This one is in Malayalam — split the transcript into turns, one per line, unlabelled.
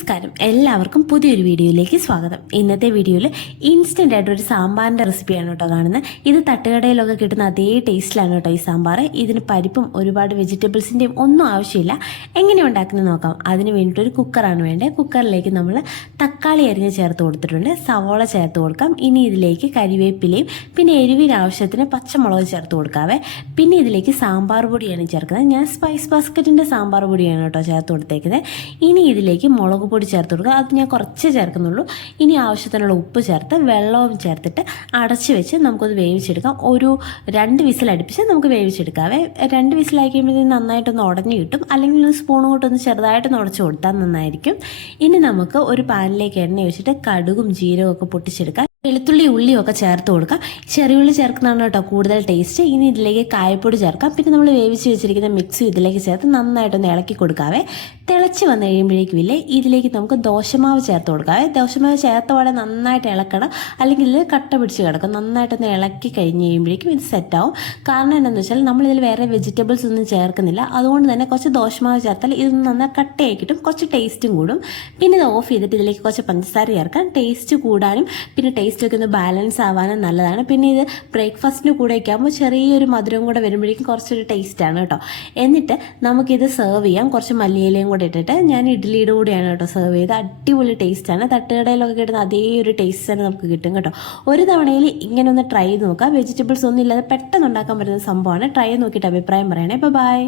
നമസ്കാരം. എല്ലാവർക്കും പുതിയൊരു വീഡിയോയിലേക്ക് സ്വാഗതം. ഇന്നത്തെ വീഡിയോയിൽ ഇൻസ്റ്റന്റ് ആയിട്ട് ഒരു സാമ്പാറിന്റെ റെസിപ്പിയാണ് കേട്ടോ കാണുന്നത്. ഇത് തട്ടുകടയിലൊക്കെ കിട്ടുന്ന അതേ ടേസ്റ്റിലാണ് കേട്ടോ ഈ സാമ്പാർ ഇതിന് പരിപ്പും ഒരുപാട് വെജിറ്റബിൾസിന്റെയും ഒന്നും ആവശ്യമില്ല. എങ്ങനെ ഉണ്ടാക്കുന്നത് നോക്കാം. അതിന് വേണ്ടിയിട്ടൊരു കുക്കറാണ് വേണ്ടത്. കുക്കറിലേക്ക് നമ്മൾ തക്കാളി അരിഞ്ഞ് ചേർത്ത് കൊടുത്തിട്ടുണ്ട്. സവോള ചേർത്ത് കൊടുക്കാം. ഇനി ഇതിലേക്ക് കരിവേപ്പിലയും പിന്നെ എരിവിന് ആവശ്യത്തിന് പച്ചമുളക് ചേർത്ത് കൊടുക്കാവേ. പിന്നെ ഇതിലേക്ക് സാമ്പാർ പൊടിയാണ് ചേർക്കുന്നത്. ഞാൻ സ്പൈസ് ബാസ്ക്കറ്റിന്റെ സാമ്പാർ പൊടിയാണ് കേട്ടോ ചേർത്ത് കൊടുത്തേക്കുന്നത്. ഇനി ഇതിലേക്ക് മുളക് പൊടി ചേർത്ത് കൊടുക്കുക. അത് ഞാൻ കുറച്ച് ചേർക്കുന്നുള്ളൂ. ഇനി ആവശ്യത്തിനുള്ള ഉപ്പ് ചേർത്ത് വെള്ളവും ചേർത്തിട്ട് അടച്ച് വെച്ച് നമുക്കത് വേവിച്ചെടുക്കാം. ഒരു രണ്ട് വിസിൽ അടുപ്പിച്ച് നമുക്ക് വേവിച്ചെടുക്കാവേ രണ്ട് വിസിലായി കഴിയുമ്പോഴത്തേക്കും നന്നായിട്ടൊന്ന് ഉടഞ്ഞു കിട്ടും. അല്ലെങ്കിൽ ഒരു സ്പൂൺ കൊണ്ടൊന്ന് ചെറുതായിട്ടൊന്ന് ഉടച്ച് കൊടുത്താൽ നന്നായിരിക്കും. ഇനി നമുക്ക് ഒരു പാനിലേക്ക് എണ്ണ ഒഴിച്ചിട്ട് കടുകും ജീരകമൊക്കെ പൊട്ടിച്ചെടുക്കാം. വെളുത്തുള്ളി ഉള്ളിയൊക്കെ ചേർത്ത് കൊടുക്കാം ചെറിയുള്ളി ചേർക്കുന്നതാണ് കേട്ടോ കൂടുതൽ ടേസ്റ്റ് ഇനി ഇതിലേക്ക് കായപ്പൊടി ചേർക്കാം. പിന്നെ നമ്മൾ വേവിച്ച് വെച്ചിരിക്കുന്ന മിക്സ് ഇതിലേക്ക് ചേർത്ത് നന്നായിട്ടൊന്ന് ഇളക്കി കൊടുക്കാവേ. തിളച്ച് വന്നു കഴിയുമ്പോഴേക്കും ഇല്ലേ ഇതിലേക്ക് നമുക്ക് ദോശമാവ് ചേർത്ത് കൊടുക്കാവേ ദോശമാവ് ചേർത്ത പോലെ നന്നായിട്ട് ഇളക്കണം. അല്ലെങ്കിൽ ഇതിൽ കട്ട പിടിച്ച് കിടക്കും. നന്നായിട്ടൊന്ന് ഇളക്കി കഴിഞ്ഞ് കഴിയുമ്പോഴേക്കും ഇത് സെറ്റാവും കാരണം എന്താണെന്ന് വെച്ചാൽ നമ്മളിതിൽ വേറെ വെജിറ്റബിൾസ് ഒന്നും ചേർക്കുന്നില്ല. അതുകൊണ്ട് തന്നെ കുറച്ച് ദോശമാവ് ചേർത്താൽ ഇത് നന്നായി കട്ടയായി കിട്ടും കുറച്ച് ടേസ്റ്റും കൂടും. പിന്നെ ഇത് ഓഫ് ചെയ്തിട്ട് ഇതിലേക്ക് കുറച്ച് പഞ്ചസാര ചേർക്കാം. ടേസ്റ്റ് കൂടാനും പിന്നെ ഒക്കെ ഒന്ന് ബാലൻസ് ആവാനും നല്ലതാണ്. പിന്നെ ഇത് ബ്രേക്ക്ഫാസ്റ്റിന് കൂടെ ആകുമ്പോൾ ചെറിയൊരു മധുരം കൂടെ വരുമ്പോഴേക്കും കുറച്ചൊരു ടേസ്റ്റാണ് കേട്ടോ. എന്നിട്ട് നമുക്കിത് സെർവ് ചെയ്യാം. കുറച്ച് മല്ലിയിലയും കൂടെ ഇട്ടിട്ട് ഞാൻ ഇഡ്ഡലിയുടെ കൂടെയാണ് കേട്ടോ സെർവ് ചെയ്ത് അടിപൊളി ടേസ്റ്റാണ് തട്ടുകടയിലൊക്കെ കിട്ടുന്ന അതേ ഒരു ടേസ്റ്റ് തന്നെ നമുക്ക് കിട്ടും കേട്ടോ. ഒരു തവണയിൽ ഇങ്ങനെ ഒന്ന് ട്രൈ ചെയ്ത് നോക്കാം. വെജിറ്റബിൾസ് ഒന്നും ഇല്ലാതെ പെട്ടെന്ന് ഉണ്ടാക്കാൻ പറ്റുന്ന സംഭവമാണ്. ട്രൈ ചെയ്ത് നോക്കിയിട്ട് അഭിപ്രായം പറയണേ. ബൈ